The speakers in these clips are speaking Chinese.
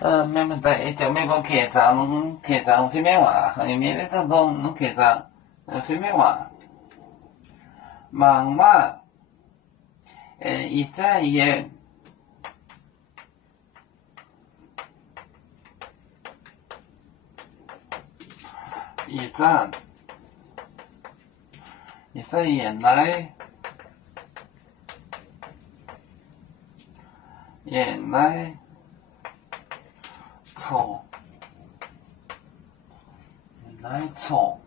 没问题，就美国客栈，侬客栈飞面话，因为你当中侬客栈，飞面话，忙嘛，一站也，一站原来错，原来错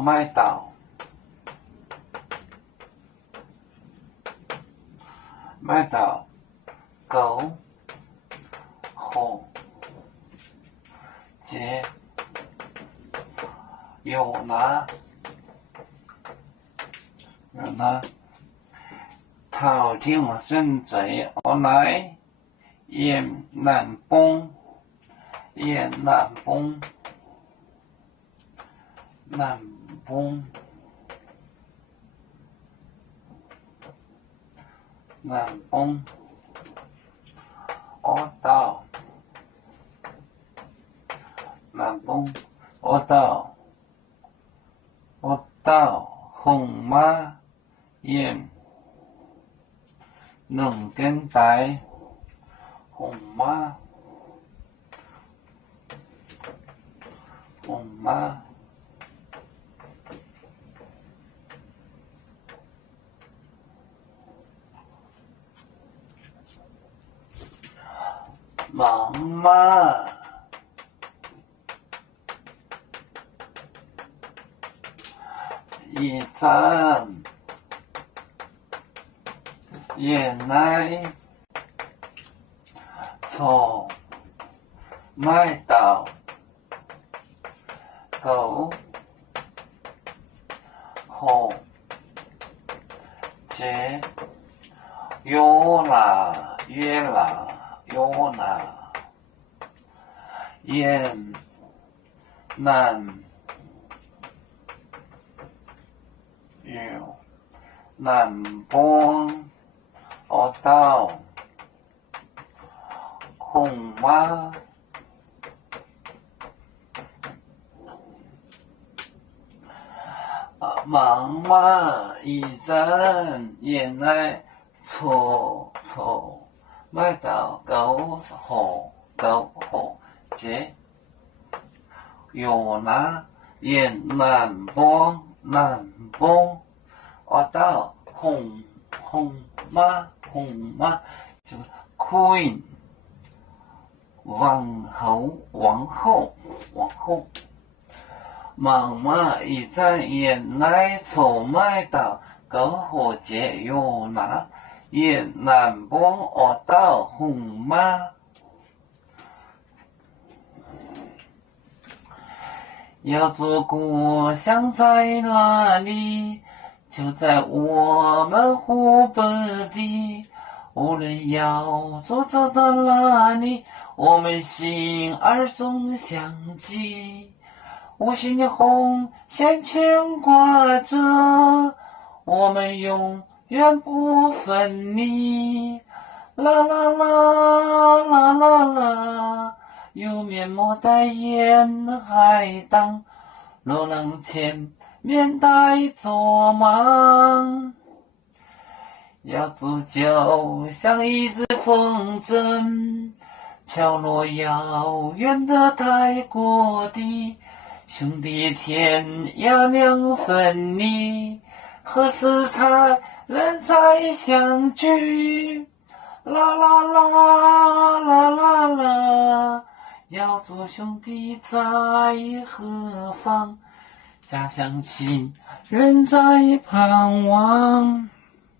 麦岛，狗火节有拿头条顺嘴我来雁南崩我到红马雁能跟带红马忙嘛一站原来错麦岛狗火节约啦雁南崩我到红马忙嘛一站原来错麦岛狗火节有拿雁南崩我到红马就是 Queen 王后忙嘛一站原来错麦岛狗火节有拿雁南崩我到红马要做故乡在哪里？就在我们湖北地。无论要走到哪里，我们心儿总相系。50年红线牵挂着，我们永远不分离。啦啦啦啦啦啦。有面膜代言海棠，路浪前面带着忙。要煮酒像一只风筝，飘落遥远的泰国地。兄弟天涯两分离，何时才能再相聚？啦啦啦啦啦啦。要做兄弟在何方？家乡亲人在盼望。